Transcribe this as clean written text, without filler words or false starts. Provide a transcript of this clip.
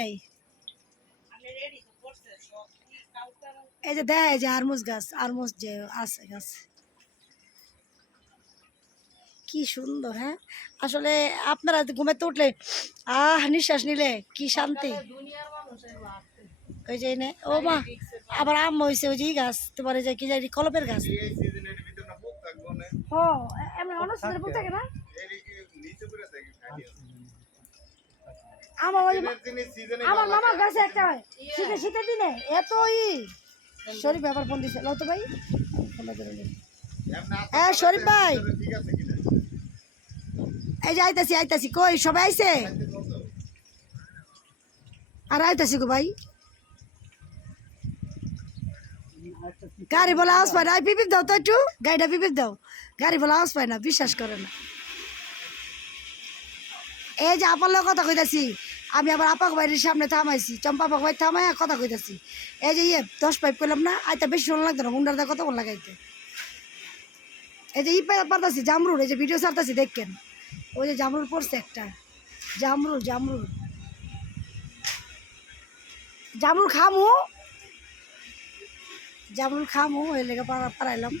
নাই এই যে দেয় এই যে আরমুজ গাছ আরমুজ যে আছে গাছ কি সুন্দর হ্যাঁ আসলে আপনারা ঘুমে তো উঠলে নিঃশ্বাস নিলে কি শান্তি ওই যে নে ও মা আবার আম হয়েছে ওই যে গাছ তোমার যে কি জানি কলপের গাছ থাকে না আমার মামার গাছে একটা হয় শীতে শীতের দিনে এতই শরীফ ব্যাপার ফোন দিছে লতো ভাই হ্যাঁ শরীফ ভাই এই যে আইতাছি কই সবাই আইছে আর আইতাছি গো ভাই গাড়ি বলে আওয়াজ পায় না পিপিপ দাও তো একটু গাড়িটা পিপিপ দাও গাড়ি বলে আওয়াজ পায় না বিশ্বাস করে না এই যে আপার লোক কথা কইতাছি আমি আবার আপাক বাড়ির সামনে থামাইছি চম্পা পাক বাড়ি থামাই কথা কইতাছি এই যে 10 পাইপ পেলাম না আইতা বেশি শোনা লাগতো না হুন্ডার দা কত লাগাইতে এই যে পারতাছি জামরুল এই যে ভিডিও ছাড়তাছি দেখেন ওই যে জামরুল পড়ছে একটা জামরুল জামরুল জামরুল খামু ওই লেগে পাড়াইলাম